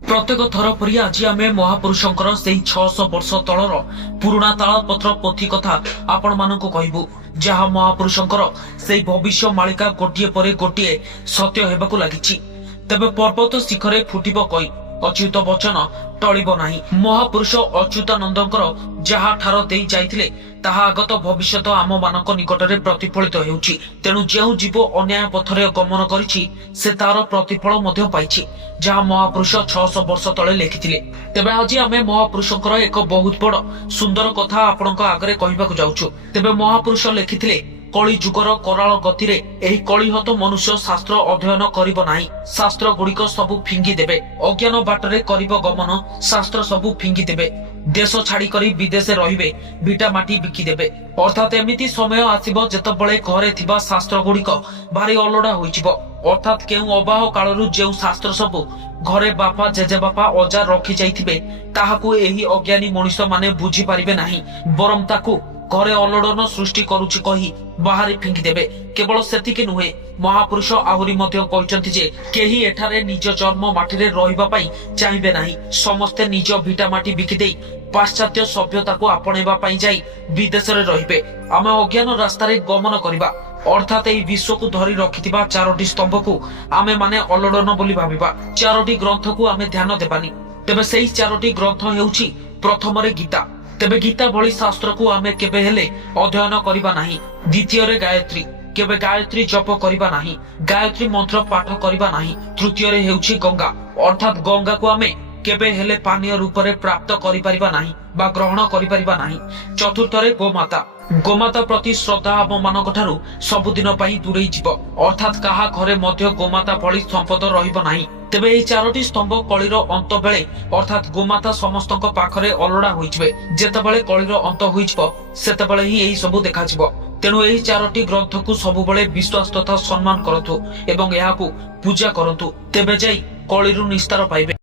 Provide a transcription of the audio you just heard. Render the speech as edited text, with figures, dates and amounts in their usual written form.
प्रत्येक थर परी आज आम महापुरुषंकर से 600 वर्ष तलर पुराणा तालपत्र पोथी कथा आपण मानक कहबू जहा महापुरुषंकर से भविष्य मालिका गोटे पर गोटे सत्य हेबाकू लागिछि। तेबे पर्वत शिखरे फुटिब कई अच्युत वचन टळिब नाही। महापुरुष अच्युतानंदंकर जहा ठार देई जाइथिले ताहा आगत भविष्यत आम मानक निकटरे प्रतिफलित हेउछि। तेणु जेउ जीव अन्याय पथरे गमन करिछि से तार प्रतिफल मध्य पाइछि जहा महापुरुष 600 वर्ष तले लिखिथिले। तेबे आज आमे महापुरुषंकर एक बहुत बड़ सुंदर कथा आपणक आगरे कहिबाकू जाउछु। तेबे महापुरुष लिखिथिले कली जुगर कराल गतिरे एही कलिहत मनुष्य शास्त्र अध्ययन करिब नाही। शास्त्र गुड़िक सबु फिंगी देबे। अज्ञान बाटरे करिब गमन शास्त्र सबु फिंगी देबे। देश छाड़ी करी विदेशे रहिबे भिटा माटी बिकी देबे। अर्थात एमिति समय आसीबो जेतबळे घरे थिबा शास्त्र गुड़िक भारी अलडा होइजिबो। अर्थात केउ अबाह कालरु जेउ शास्त्र सबु घरे बापा जेजे बापा अजा रखि जाइथिबे ताहाकू एही अज्ञानी मनुष्य माने बुझी पारिबे नाही, बरम ताकू घरे अलडन सृष्टि करूछि कही बाहरी फिंगी देबे। केवल सेतिके नुहे, महापुरुष आहुरी मध्य कहचंती जे केही एठारे निज जन्म माटीरे रहिबा पई चाहिबे नाही। समस्ते निज भिटा माटी बिकी देई पाश्चात्य सभ्यता को आपणेबा पई जाई विदेशरे रहिबे। आमे अज्ञान रास्तारे गमन करिबा अर्थात एही विश्व को धरी रखिथिबा चारोटी स्तंभ को आमे माने अलडन बोली भाबिबा। चारोटी ग्रंथ को आमे ध्यान देबानी। तेबे सेही चारोटी ग्रंथ हेउछि प्रथमरे गीता। तेबे गीता भली शास्त्र को आमे केबे हेले अध्ययन करिबा नाही। द्वितीय रे गायत्री, केबे गायत्री जप करिबा नाही, गायत्री मंत्र पाठ करिबा नाही। तृतीय रे हेउछि गंगा अर्थात गंगा को आमे केबे हेले पानीय रूप रे प्राप्त करि परिबा नाही बा ग्रहण करि परिबा नाही। चतुर्थ रे गोमाता, गोमाता प्रति श्रद्धा आम मानक ठारू सबुदिन पई दूरेई जिवो अर्थात काहा घरे मध्य गोमाता भली संपद रहिबो नाही। तेबे एही चारोटी स्तंभ कलिर अंत बेले अर्थात गोमाता समस्तक पाखरे अलडा होइजिबे। जेतेबेले कलिर अंत होइजिबो सेतेबेले ही एही सबु देखाजिबो। तेणु एही चारोटी ग्रंथ को सबुबेले विश्वास तथा सम्मान करतु एवं एहाकू पूजा करतु, तेबे जाई कलिरु निस्तार पाइबे।